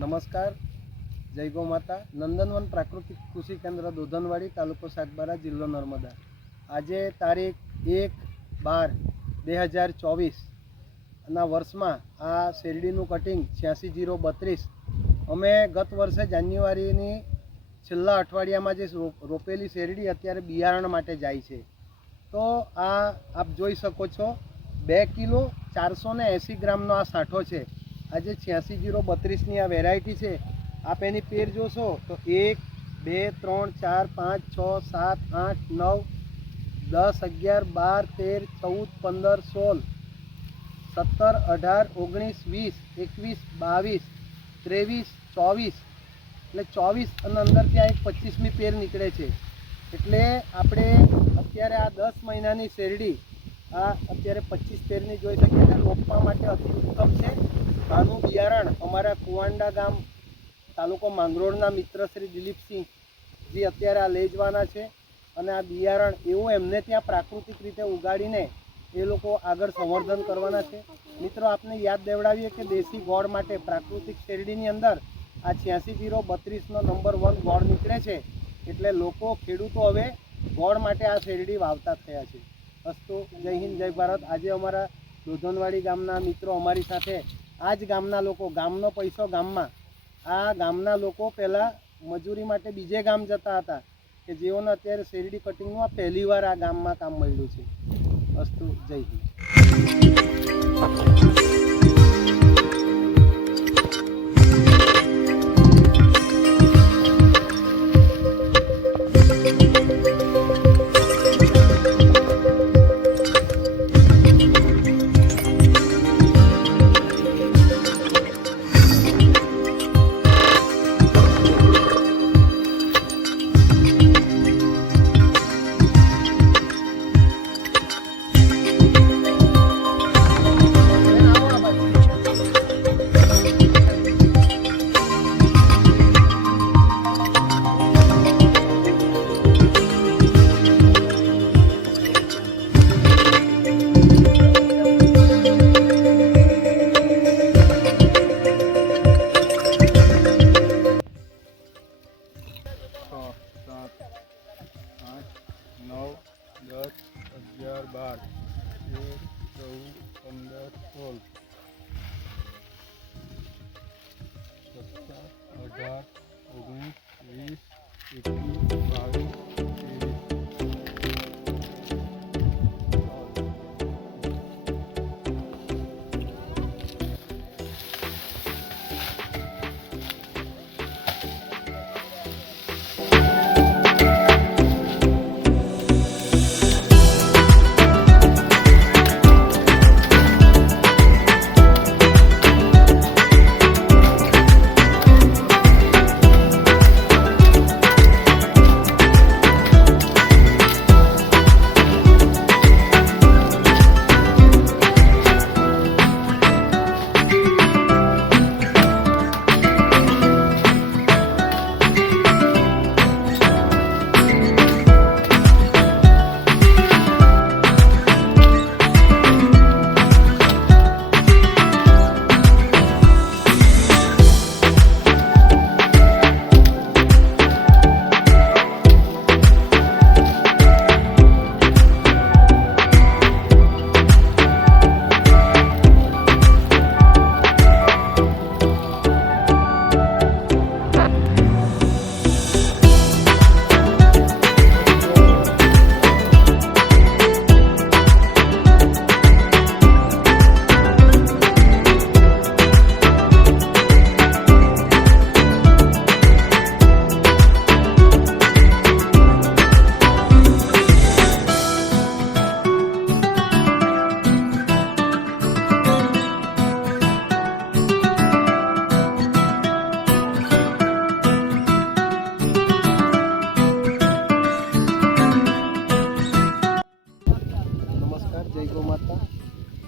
નમસ્કાર, જય ગૌ માતા. નંદનવન પ્રાકૃતિક કૃષિ કેન્દ્ર દોધનવાડી, તાલુકો સાગબારા, જિલ્લો નર્મદા. આજે તારીખ 1/12/2024ના વર્ષમાં આ શેરડીનું કટિંગ 86-032 અમે ગત વર્ષે જાન્યુઆરીની છેલ્લા અઠવાડિયામાં જે રોપેલી શેરડી અત્યારે બિયારણ માટે જાય છે. તો આ આપ જોઈ શકો છો, 2 કિલો 480 ગ્રામનો આ સાંઠો છે. આજે 86-032ની આ વેરાયટી છે. આપ એની પેર જોશો તો 1, 2, 3, 4, 5, 6, 7, 8, 9, 10, 11, 12, 13, 14, 15, 16, 17, 18, 19, 20, 21, 23, 24 અને અંદર ત્યાં એક 25મી પેર નીકળે છે. એટલે આપણે અત્યારે આ 10 મહિનાની શેરડી આ અત્યારે 25 પેરની જોઈ શકીએ છીએ. રોપવા માટે અતિ ઉત્તમ છે. આનું બિયારણ અમારા કુવાંડા ગામ, તાલુકો માંગરોળના મિત્ર શ્રી દિલીપસિંહ જે અત્યારે આ લઈ જવાના છે. અને આ બિયારણ એવું એમને ત્યાં પ્રાકૃતિક રીતે ઉગાડીને એ લોકો આગળ સંવર્ધન કરવાના છે. મિત્રો, આપને યાદ દેવડાવીએ કે દેશી ગોળ માટે પ્રાકૃતિક શેરડીની અંદર આ 86-032નો નંબર 1 ગોળ નીકળે છે. એટલે લોકો, ખેડૂતો હવે ગોળ માટે આ શેરડી વાવતા થયા છે. અસ્તુ, જય હિન્દ, જય ભારત. આજે અમારા દોધનવાડી ગામના મિત્રો અમારી સાથે, આ જ ગામના લોકો, ગામનો પૈસો ગામમાં, આ ગામના લોકો પહેલાં મજૂરી માટે બીજે ગામ જતા હતા કે જેઓને અત્યારે શેરડી કટિંગનું આ પહેલીવાર આ ગામમાં કામ મળ્યું છે. અસ્તુ, જય હિન્દ.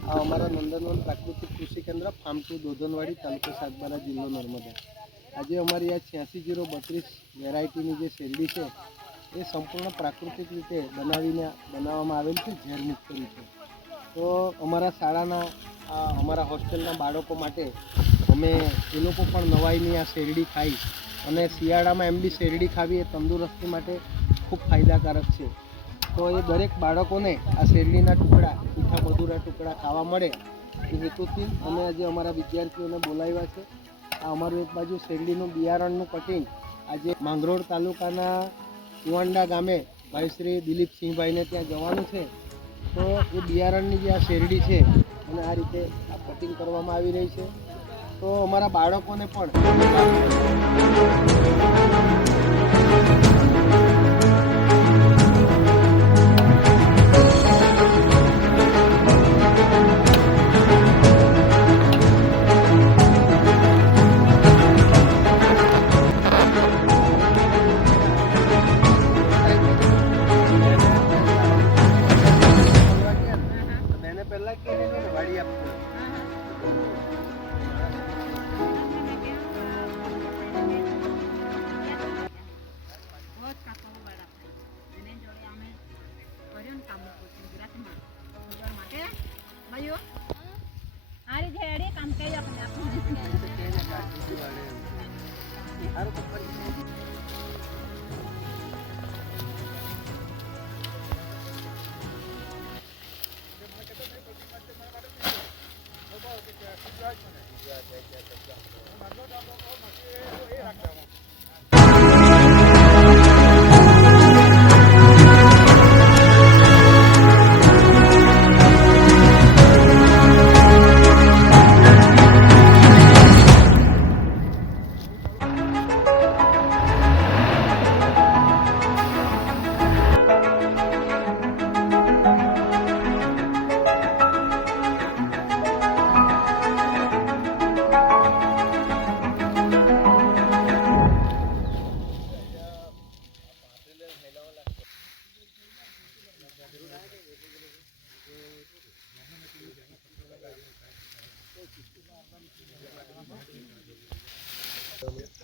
આ અમારા નંદનવન પ્રાકૃતિક કૃષિ કેન્દ્ર ફાર્મ 2 દોધનવાડી, તાલુકો સાગબારા, જિલ્લો નર્મદા. આજે અમારી આ 86-032 વેરાયટીની જે શેરડી છે એ સંપૂર્ણ પ્રાકૃતિક રીતે બનાવવામાં આવેલ છે, ઝેર મુક્ત રીતે. તો અમારા શાળાના અમારા હોસ્ટેલના બાળકો માટે અમે એ લોકો પણ નવાઈની આ શેરડી ખાઈ અને શિયાળામાં એમ બી શેરડી ખાવી એ તંદુરસ્તી માટે ખૂબ ફાયદાકારક છે. તો એ દરેક બાળકોને આ શેરડીના ટુકડા, મીઠા મધુરા ટુકડા ખાવા મળે એ હેતુથી અમે આજે અમારા વિદ્યાર્થીઓને બોલાવ્યા છે. આ અમારું એક બાજુ શેરડીનું બિયારણનું કટિંગ આજે માંગરોળ તાલુકાના કુવાંડા ગામે ભાઈ શ્રી દિલીપસિંહભાઈને ત્યાં જવાનું છે. તો એ બિયારણની જે આ શેરડી છે અને આ રીતે આ કટિંગ કરવામાં આવી રહી છે. તો અમારા બાળકોને પણ પહેલા કે વાડી આપતું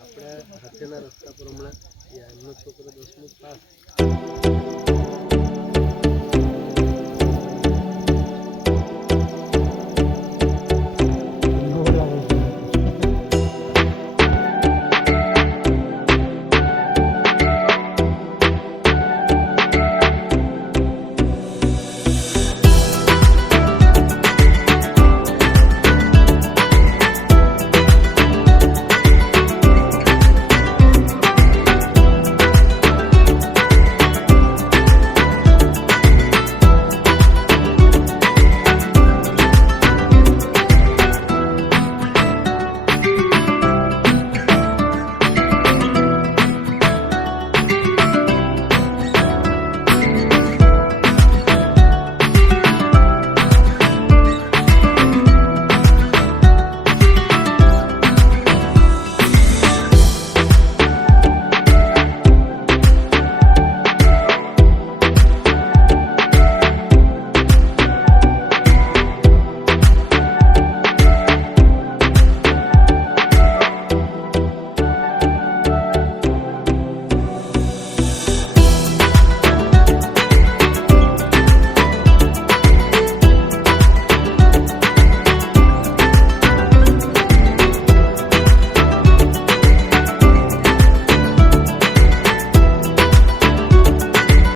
આપણા હાથેના રસ્તા પર હમણાં એમનો છોકરો 10મું પાસ